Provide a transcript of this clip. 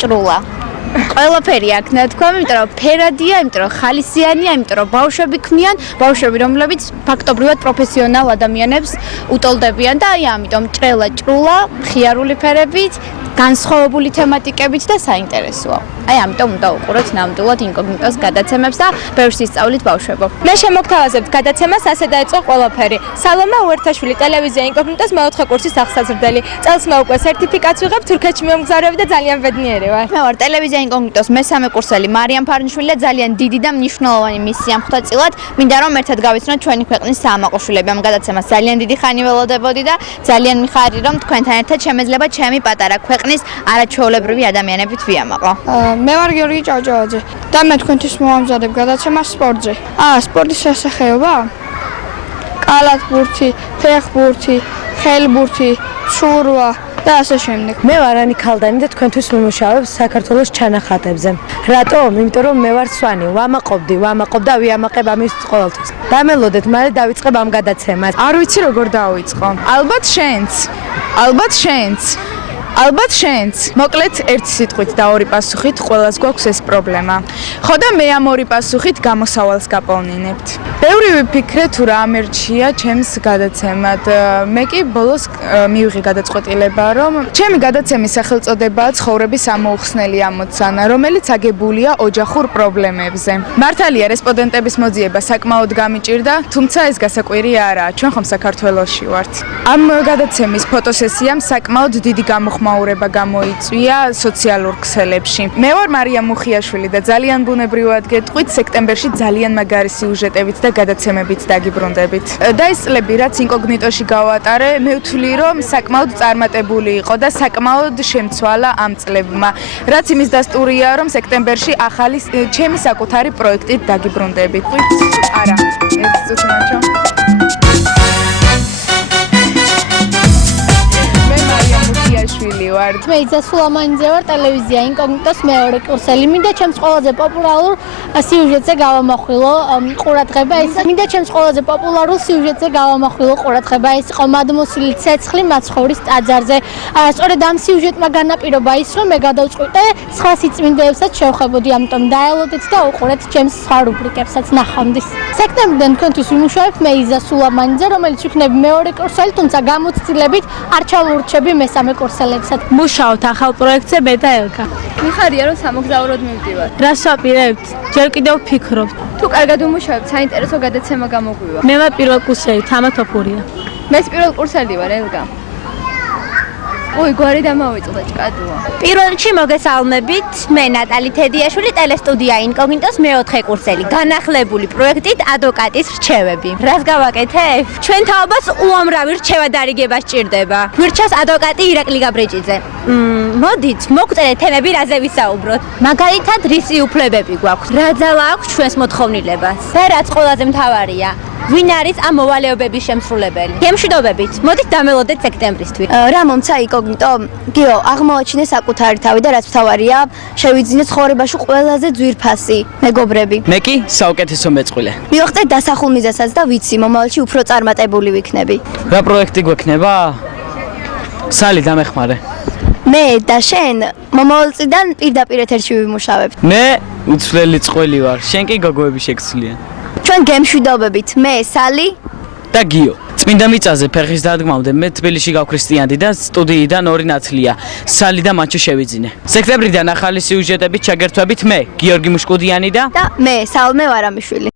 ჭრულა. ყველაფერი აქ ნათქვა, იმიტომ რომ ფერადია, იმიტომ რომ ხალისიანია, იმიტომ რომ ბავშვები ქმნიან, ბავშვები რომლებიც ფაქტობრივად პროფესიონალ ადამიანებს უტოლდებიან და აი ამიტომ ჭრელა ჭრულა, ხიარული ფერებით, განსხვავებული თემატიკებით და საინტერესოა. აი ამიტომ უნდა უყუროთ ნამდვილად ინკოგნიტოს გადაცემებს და ბევრს ისწავლით ბავშვებო. მე შემოგთავაზებთ გადაცემას ასე დაეწყო ყველაფერი. სალომა უერთაშვილი ტელევიზია ინკოგნიტოს მეოთხე კურსის აღსაზრდელი. წელს მე უკვე სერტიფიკატს ვიღებ თურქეთში მომგზავრები და ძალიან ბედნიერი ვარ. მე ვარ ტელევიზია ინკოგნიტოს მესამე კურსელი მარიამ ფარნიშვილი და ძალიან დიდი და მნიშვნელოვანი მისია მხდაწილად მინდა რომ ერთად გავიცნოთ ჩვენი ქვეყნის საამაყოშვილები. ამ გადაცემას ძალიან დიდი ხანი ველოდებოდი და ძალიან მიხარი რომ თქვენთან ერთად შემეძლება ჩემი პატარა ქვეყნის არაჩვეულებრივი ადამიანებით ვიამაყო. მე ვარ გიორგი ჭავჭავაძე და მე თქვენთვის მოვამზადებ გადაცემას სპორტზე. სპორტის სასახეობა? კალათბურთი, ფეხბურთი, ხელბურთი, ცურვა და ასე შემდეგ. მე ვარ ანი ქალდანი და თქვენთვის ვიმუშავებ საქართველოს ჩანახატებზე. რატომ? იმიტომ რომ მე ვარ სვანი, ვამაყობ და ვიამაყებ ამის ყოველთვის. დამელოდეთ, მალე დავიწყებ ამ გადაცემას. არ ვიცი როგორ დავიწყო. ალბათ შენც. მოკლედ ერთი სიტყვით და ორი პასუხით ყველას გვაქვს ეს პრობლემა. ხო და მე ამ ორი პასუხით გამოსავალს გაპოვნინებთ. ბევრი ვიფიქრე თუ რა ამერჩია ჩემს გადაცემად. მე კი ბოლოს მივიღე გადაწყვეტილება, რომ ჩემი გადაცემის სახელწოდებაა ცხოვრების ამოუხსნელი ამოცანა, რომელიც აგებულია ოჯახურ პრობლემებზე. მართალია რესპონდენტების მოძიება საკმაოდ გამიჭირდა, თუმცა ეს გასაკვირი არაა, ჩვენ ხომ საქართველოში ვართ. ამ გადაცემის ფოტოსესიამ საკმაოდ დიდი გამოხმაურება გამოიწვია სოციალურ ქსელებში. მე ვარ მარიამ მუხიაშვილი და ძალიან ბუნებრივად გეტყვით, სექტემბერში ძალიან მაგარი სიუჟეტებით და გადაცემებით დაგიბრუნდებით. და ეს წლები, რაც ინკოგნიტოში გავატარე, მე ვთვლი, რომ საკმაოდ წარმატებული იყო და საკმაოდ შემცვალა ამ წლებმა. რაც იმის დასტურია, რომ სექტემბერში ახალი ჩემი საკუთარი პროექტით დაგიბრუნდებით. არა, ეს წუთმანჩო. შვილი ვარ. მე იძა სულამანიძე ვარ, ტელევიზია ინკოგნიტოს მეორე კურსელი. მინდა ჩემს ყველაზე პოპულარულ სიუჟეტზე გავამახვილო ყურადღება. მინდა ჩემს ყველაზე პოპულარულ სიუჟეტზე გავამახვილო ყურადღება. ეს იყო მადმოსილი ცეცხლი მაცხოვრის ტაძარზე. სწორედ ამ სიუჟეტმა განაპირობა ის, რომ მე გადავწყვიტე სხვა სიწმინდეებსაც შევხვებოდი, ამიტომ დაელოდეთ და უყურეთ ჩემს სხვა რუბრიკებსაც ნახვამდის. სექტემბრიდან თქვენთვის ვიმუშავებ მე იძა სულამანიძე, რომელიც ვიქნები მეორე კურსელი, თუმცა გამოცდილებით არ ჩავურჩები მესამე კურსელებსაც. მუშაობთ ახალ პროექტზე მე და ელკა. მიხარია რომ სამოგზაუროდ მივდივარ. რას ვაპირებთ? ჯერ კიდევ ვფიქრობთ. თუ კარგად უმუშავებთ, საინტერესო გადაცემა გამოგვივა. მე ვარ პირველ კურსელი, თამა თოფურია. მეც პირველ კურსელი ვარ, ელგა. ой, გვარი დამავიწყდა ჭკადოა. პირველ რიგში მოგესალმებით, მე ნატალი თედიაშვილი, ტელესტუდია ინკოგნიტოს მეოთხე კურსელი, განახლებული პროექტით ადვოკატის რჩევები. რას გავაკეთებ? ჩვენ თაობას უამრავი რჩევა დარიგება სჭირდება. გვირჩევს ადვოკატი ირაკლი გაბრიჭიძე. მოდით, მოგწერეთ თემები, რაზე ვისაუბროთ. მაგალითად, რისი უფლებები გვაქვს? რა ძალა აქვს ჩვენს მოთხოვნილებას? და რაც ყველაზე მთავარია, ვინ არის ამ მოვალეობების შემსრულებელი? გემშვიდობებით, მოდით დამელოდეთ სექტემბრისთვის. რა მომცა ინკოგნიტო? გიო, აღმოაჩინე საკუთარი თავი და რაც მთავარია, შევიძინე ცხოვრებაში ყველაზე ძვირფასი მეგობრები. მე კი საუკეთესო მეწყვილე. მივახტე დასახულ მიზეზსაც და ვიცი, მომავალში უფრო წარმატებული ვიქნები. რა პროექტი გვექნება? სალი დამეხმარე. მე და შენ მომავალ წლიდან პირდაპირ ეთერში ვიმუშავებთ. მე უცვლელი წყვილი ვარ, შენ კი გოგოები შეგცვლიან. ჩვენ გემშვიდობებით, მე სალი და გიო. წმინდა მიწაზე ფეხის დადგმამდე მე თბილისში გავქრისტიანდი და სტუდიიდან ორი ნაცლია. სალი და მაჩო შევიძინე. სექტემბრიდან ახალი სიუჟეტებით ჩაგერთვებით მე, გიორგი მუშკუდიანი და მე სალმე ვარამიშვილი.